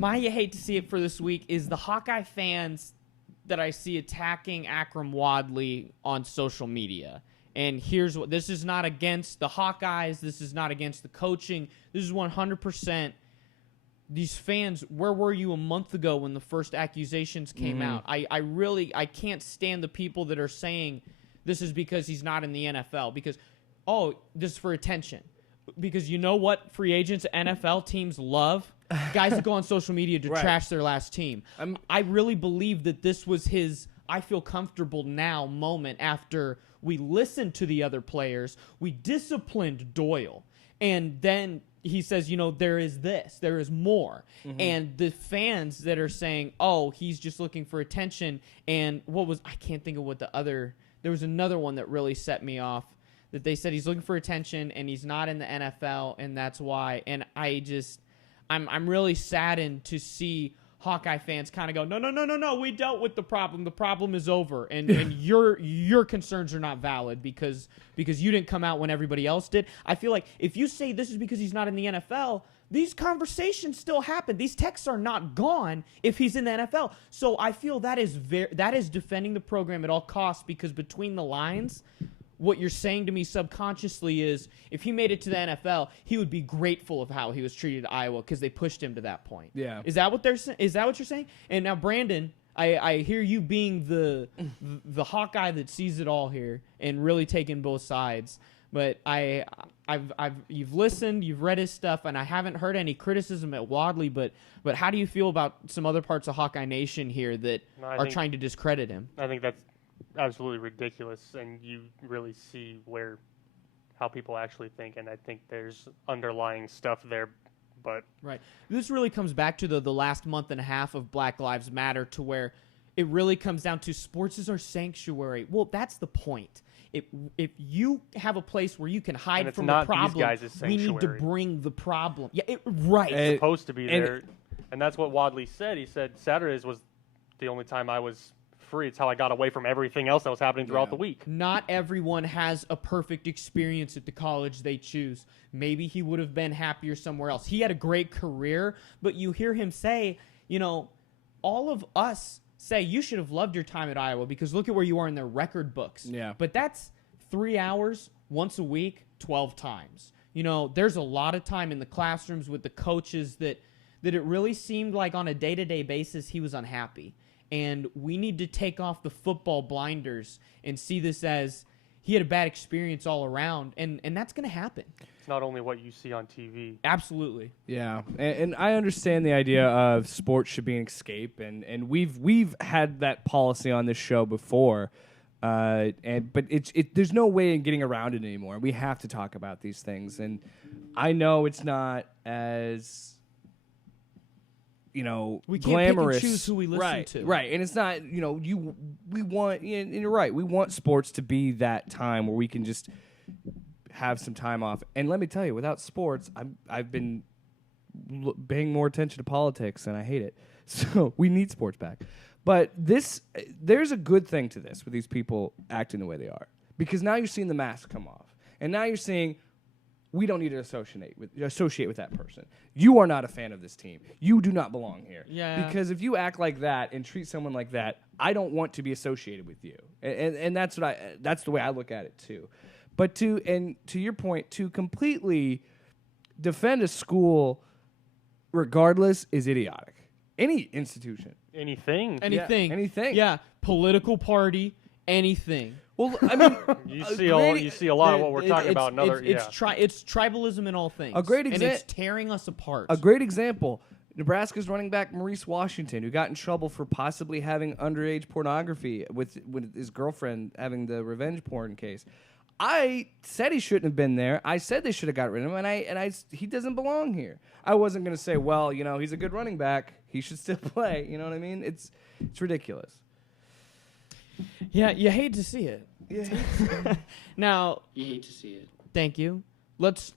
My you hate to see it for this week is the Hawkeye fans that I see attacking Akrum Wadley on social media. And here's what, this is not against the Hawkeyes. This is not against the coaching. This is 100% these fans. Where were you a month ago when the first accusations came out? I can't stand the people that are saying this is because he's not in the NFL because, this is for attention. Because you know what free agents NFL teams love? Guys that go on social media to trash their last team. I really believe that this was his I feel comfortable now moment after we listened to the other players. We disciplined Doyle. And then he says, there is this. There is more. And the fans that are saying, he's just looking for attention. And I can't think of what there was another one that really set me off. That they said he's looking for attention and he's not in the NFL, and that's why. And I'm really saddened to see Hawkeye fans kind of go, no, we dealt with the problem. The problem is over, and your concerns are not valid because you didn't come out when everybody else did. I feel like if you say this is because he's not in the NFL, these conversations still happen. These texts are not gone if he's in the NFL. So I feel that is defending the program at all costs, because between the lines, what you're saying to me subconsciously is if he made it to the NFL, he would be grateful of how he was treated at Iowa because they pushed him to that point. Yeah. Is that what you're saying? And now, Brandon, I hear you being the Hawkeye that sees it all here and really taking both sides. But you've listened, you've read his stuff, and I haven't heard any criticism at Wadley. But how do you feel about some other parts of Hawkeye Nation here that are trying to discredit him? I think that's absolutely ridiculous, and you really see how people actually think, and I think there's underlying stuff there. But right, this really comes back to the last month and a half of Black Lives Matter, to where it really comes down to sports is our sanctuary. Well, that's the point. If you have a place where you can hide from the problem, we need to bring the problem. Yeah, it's supposed to be there, and that's what Wadley said. He said Saturdays was the only time I was free. It's how I got away from everything else that was happening throughout the week. Not everyone has a perfect experience at the college they choose. Maybe he would have been happier somewhere else. He had a great career, but you hear him say, all of us say you should have loved your time at Iowa because look at where you are in their record books. Yeah. But that's 3 hours once a week, 12 times. There's a lot of time in the classrooms with the coaches that it really seemed like on a day-to-day basis he was unhappy. And we need to take off the football blinders and see this as he had a bad experience all around, and that's going to happen. It's not only what you see on TV. Absolutely. Yeah, and I understand the idea of sports should be an escape, and we've had that policy on this show before, but there's no way in getting around it anymore. We have to talk about these things, and I know it's not as we can't glamorous. Pick and choose who we listen to. Right, and it's not, we want, and you're right, we want sports to be that time where we can just have some time off. And let me tell you, without sports, I've been paying more attention to politics, and I hate it. So we need sports back. But there's a good thing to this with these people acting the way they are, because now you're seeing the mask come off, and now you're seeing, we don't need to associate with that person. You are not a fan of this team. You do not belong here. Yeah. Because if you act like that and treat someone like that, I don't want to be associated with you. And that's the way I look at it too. But to your point, to completely defend a school regardless is idiotic. Any institution. Anything. Yeah. Anything. Yeah. Political party, anything. Well, I mean, you see a lot of what we're talking about. It's tribalism in all things. A great example, and it's tearing us apart. A great example: Nebraska's running back Maurice Washington, who got in trouble for possibly having underage pornography with his girlfriend, having the revenge porn case. I said he shouldn't have been there. I said they should have got rid of him, and he doesn't belong here. I wasn't going to say, well, he's a good running back. He should still play. You know what I mean? It's ridiculous. Yeah, you hate to see it. Yeah. Now, you hate to see it. Thank you. Let's